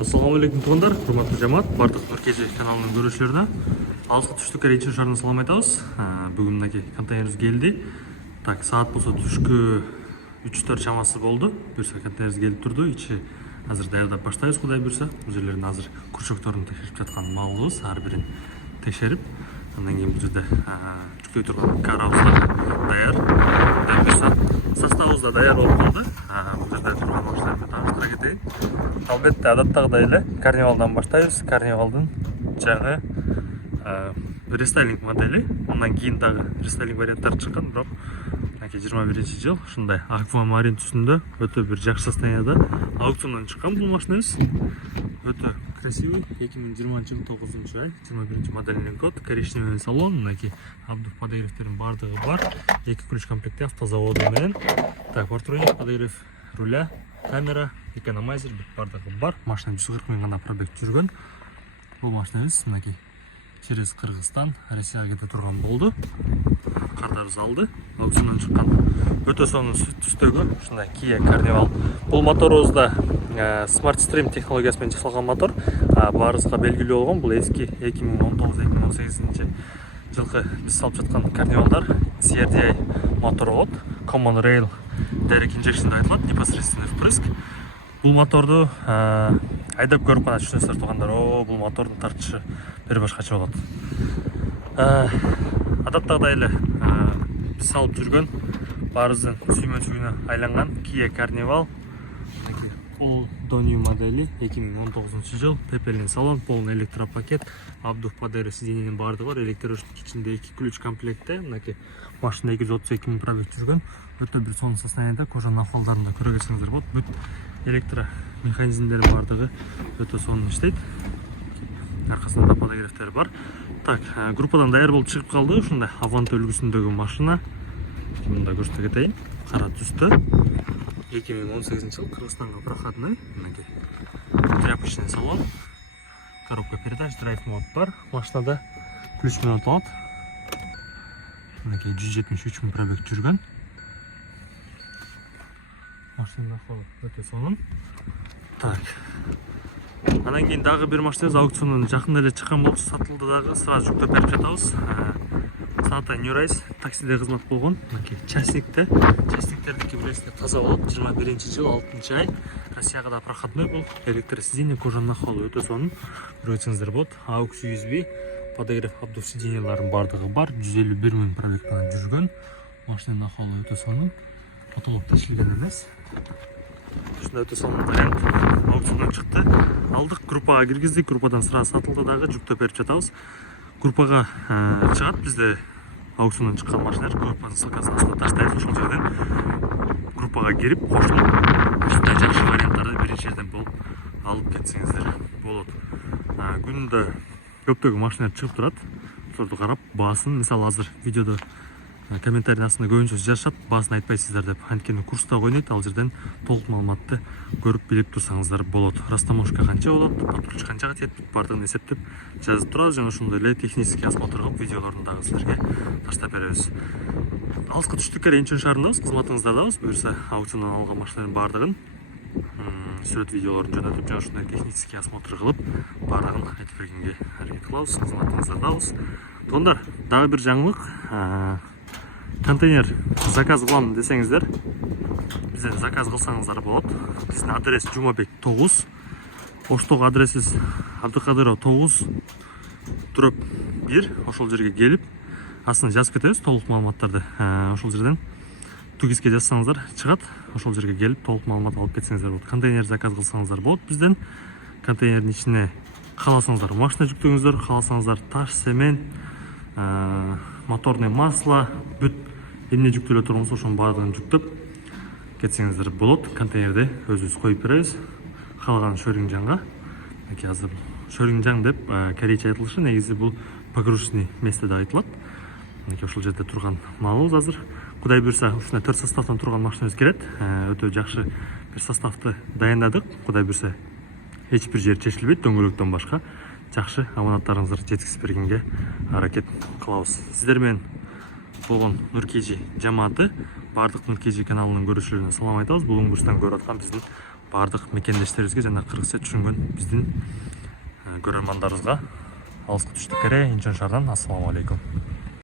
Ассалаумағалейкум туғандар, құрметті жамаат, бардық Нұркежі каналының көрушілеріне. Алысқы түштік әрейші шарына салам айтабыз. Бүгін мінекей контейнеріміз келді. Так, саат болса түшкі 3-4 шамасы болды. Бұйырса контейнеріміз келіп тұрды. Ичі азыр даярдап баштайбыз, Құдай бұйырса. Бұл жерлерін азыр күршөктерін текшеріп жатқан малыбыз, әрбірін текшеріп. Андан кейін бұл жерде жүктей тұрған караусыздар даяр. Құдай бұйырса составымыз да даяр болып қалды. Бұл жерде тұрған машиналарды таныстыра кетейін. Албетте адаттағыдай эле карнивалдан баштайбыз. Карнивалдын жаңы рестайлинг модели. Ондан кейін дагы рестайлинг варианттары чыккан, бирок 21-жыл ушундай аквамарин түсүндө өтө бир жакшы состоянияда аукциондан чыккан бул машинабыз. Өтө красивый. 2020-жыл 9-ай, 21 моделинин код, коричневый салон, мынакей абдув подогревтердин бардыгы бар. 2 ключ комплекте автозаводу менен. Так, партроник, подогрев руля, камера, экономайзер бардыгы бар. Машина 140 миң гана пробег жүргөн. Бул машинабыз мынакей через Кыргызстан, Россияга кете турган болду. Кардарыбыз алды, аукциондан чыккан. Өтө сонун түстөгү ушундай Kia Carnival. Бул моторубузда Smart Stream технологиясы менен жасалган мотор. Баарыбызга белгилүү болгон бул эски 2019-2018 жылкы биз салып жаткан Carnivalдар CRDI мотору болот. Common Rail Direct Injection деп айтылат, непосредственный впрыск. Бул моторду айдап көрүп кана түшүнөсүздөр туугандар. Бул мотордун тартышы бир башкача болот. Адаттагыдай эле биз салып жүргөн баарыбыздын сүймөнчүгүнө айланган Kia Carnival All New модели 2019 жыл, пепельный салон, полный электропакет, абдув подогрев сиденьенин бардыгы бар, электрошник ичинде 2 ключ комплекте. Мынакей машина 232 миң пробег жүргөн. Өтө бир сонун состоянияда, кожанын ахвалдарында көрө кетсеңиздер болот. Бүт электро механизмдери бардыгы өтө сонун иштейт. Аркасында подогревтери бар. Так, группадан даяр болуп чыгып калды. Ушундай Аванта үлгүсүндөгү машина. Мында көрсөтө кетейин. Кара түстө. 2018 жыл Кыргызстанга проходной. Мынакей тряпочный салон. Коробка передач, драйв мод бар. Машинада ключ менен отолот. Мынакей 173 миң пробег жүргөн. Машина ахвалы өтө сонун. Так. Анан кейін дагы бир машинабыз аукциондан жакында эле чыккан болуп сатылды дагы, сразу жүктөп берип жатабыз. Саата New Race таксиде кызмат болгон. Частниктердики билесиздер таза болот. 21-жыл 6-ай. Россияга да проходной бул. Электросиденье, кожанын ахвалы өтө сонун. Көрөсөңүздөр болот. AUX USB, подогрев абдув сиденьелердин бардыгы бар. 151 миң пробег менен жүргөн. Машинанын ахвалы өтө сонун. Потолок тешилген эмес. Ушундай өтө сонун вариант аукциондан чыкты. Алдык, группага киргиздик. Группадан сразу сатылды дагы, жүктөп берип жатабыз. Группага чыгат бизде аукциондан чыккан машиналар. Группанын ссылкасын астына таштайбыз. Ошол жерден группага кирип, кошулуп, ушундай жакшы варианттарды биринчи жерден болуп алып кетсеңиздер болот. Күнүндө көптөгөн машиналар чыгып турат. Ошолорду карап, баасын, мисалы азыр видеодо комментарийдин астына көбүнчө жашап, баасын айтпайсыздар деп. Анткени курста ойнойт, ал жерден толук маалыматты көрүп билип турсаңыздар болот. Растаможка канча болот, патруль канчага тиет, бардыгын эсептеп жазып турабыз. Жана ошондой эле технический осмотр кылып, видеолорун дагы силерге таштап беребиз. Алыскы түштүккө Инчон шаарындабыз, кызматыңыздардабыз. Буюрса аукциондан алган машиналардын бардыгын сүрөт видеолорун жөнөтүп, жана ушундай технический осмотр кылып, бардыгын айтып бергенге аракет кылабыз. Кызматыңыздардабыз. Туугандар, дагы бир жаңылык. Контейнер заказ кылам десеңиздер, бизден заказ кылсаңыздар болот. Биздин адрес Жумабек 9, Оштогу адресибиз Абдыкадыров 9, Турап 1. Ошол жерге келип, астына жазып кетебиз толук маалыматтарды. Ошол жерден тугизге жазсаңыздар чыгат. Ошол жерге келип толук маалымат алып кетсеңиздер болот. Контейнер заказ кылсаңыздар болот бизден. Контейнердин ичине кааласаңыздар машина жүктөңүздөр, кааласаңыздар таш, цемент, моторный масло, бүт эмне жүктөлө турганбыз, ошонун баардыгын жүктөп кетсеңиздер болот. Контейнерди өзүбүз коюп беребиз. Каалаган шөрүңжаңга. Азыр шөрүңжаң деп корейче айтылышы, негизи бул погрузочный место деп айтылат. Ошол жерде турган малыбыз азыр. Кудай буйрса, ушундай 4 составдан турган машинабыз келет. Өтө жакшы бир составды дайындадык. Кудай буйрса, эч бир жер чечилбейт, дөңгөлөктөн башка. Жакшы аманаттарыңыздарды жеткизип бергенге аракет кылабыз. Сиздер менен болгон Нуркежи жамааты, бардык Нуркежи каналынын көрүүчүлөрүнө салам айтабыз. Бүгүнкү курстан көрүп аткан биздин бардық мекендештерибизге жана кыргызча түшүнгөн биздин көрөрмандарыбызга алыска түштүк эре Инчон шаарынан. Ассаламу алейкум.